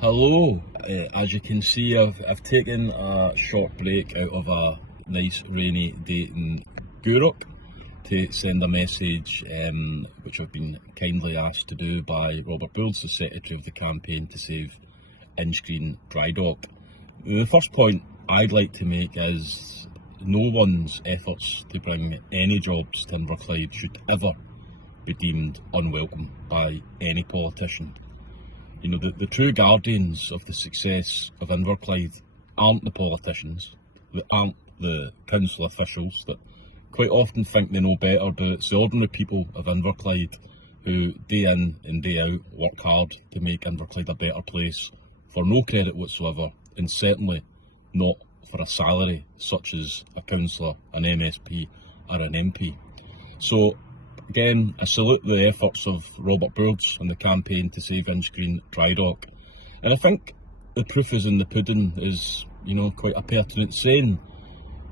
Hello, as you can see I've taken a short break out of a nice rainy day in Europe to send a message which I've been kindly asked to do by Robert Boulds, the Secretary of the Campaign to Save Inchgreen Dry Dock. The first point I'd like to make is no one's efforts to bring any jobs to Inverclyde should ever be deemed unwelcome by any politician. You know, the true guardians of the success of Inverclyde aren't the politicians, they aren't the council officials that quite often think they know better, but it's the ordinary people of Inverclyde who day in and day out work hard to make Inverclyde a better place for no credit whatsoever, and certainly not for a salary such as a councillor, an MSP or an MP. So again, I salute the efforts of Robert Boulds and the campaign to save Inchgreen Dry Dock. And I think the proof is in the pudding is, quite a pertinent saying.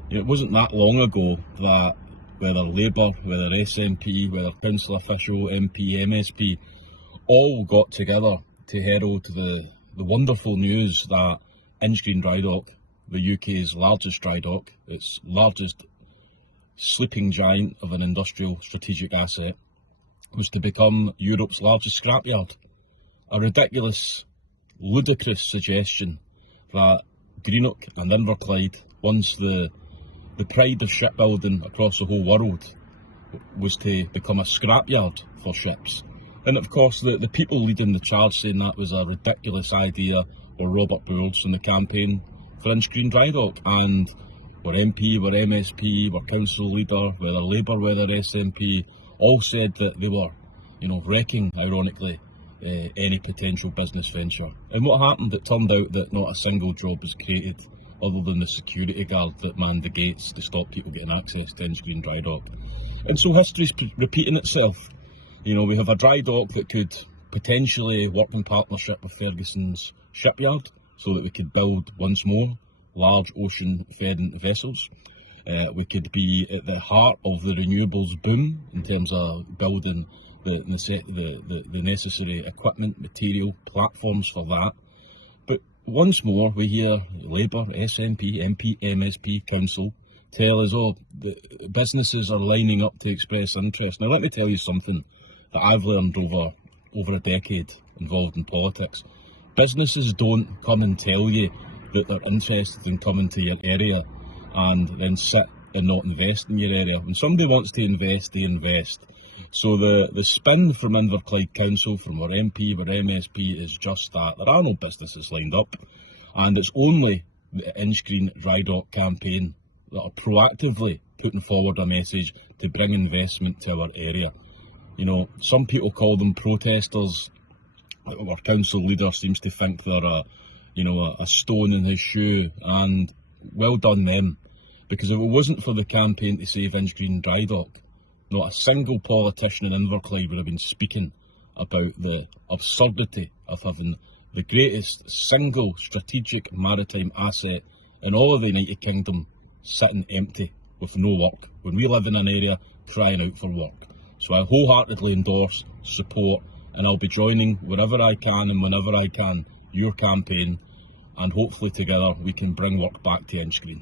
It wasn't that long ago that whether Labour, whether SNP, whether council official, MP, MSP, all got together to herald the wonderful news that Inchgreen Dry Dock, the UK's largest dry dock, its largest sleeping giant of an industrial strategic asset, was to become Europe's largest scrapyard. A ridiculous, ludicrous suggestion that Greenock and Inverclyde, once the pride of shipbuilding across the whole world, was to become a scrapyard for ships. And of course the people leading the charge saying that was a ridiculous idea were Robert Boulds and the campaign for Inchgreen Dry Dock, and were MP, were MSP, were council leader, whether Labour, whether SNP, all said that they were, wrecking, ironically, any potential business venture. And what happened? It turned out that not a single job was created other than the security guard that manned the gates to stop people getting access to Inchgreen Dry Dock. And so history's repeating itself. We have a dry dock that could potentially work in partnership with Ferguson's shipyard so that we could build once more large ocean-faring vessels. We could be at the heart of the renewables boom in terms of building the necessary equipment, material, platforms for that. But once more we hear Labour, SNP, MP, MSP, Council tell us, the businesses are lining up to express interest. Now let me tell you something that I've learned over a decade involved in politics. Businesses don't come and tell you that they're interested in coming to your area and then sit and not invest in your area. When somebody wants to invest, they invest. So the spin from Inverclyde Council, from our MP, our MSP, is just that. There are no businesses lined up, and it's only the Inchgreen Dry Dock campaign that are proactively putting forward a message to bring investment to our area. Some people call them protesters. Our council leader seems to think they're a stone in his shoe, and well done them, because if it wasn't for the campaign to save Inchgreen Dry Dock, not a single politician in Inverclyde would have been speaking about the absurdity of having the greatest single strategic maritime asset in all of the United Kingdom sitting empty with no work, when we live in an area crying out for work. So I wholeheartedly endorse, support, and I'll be joining wherever I can and whenever I can your campaign, and hopefully together we can bring work back to Inchgreen.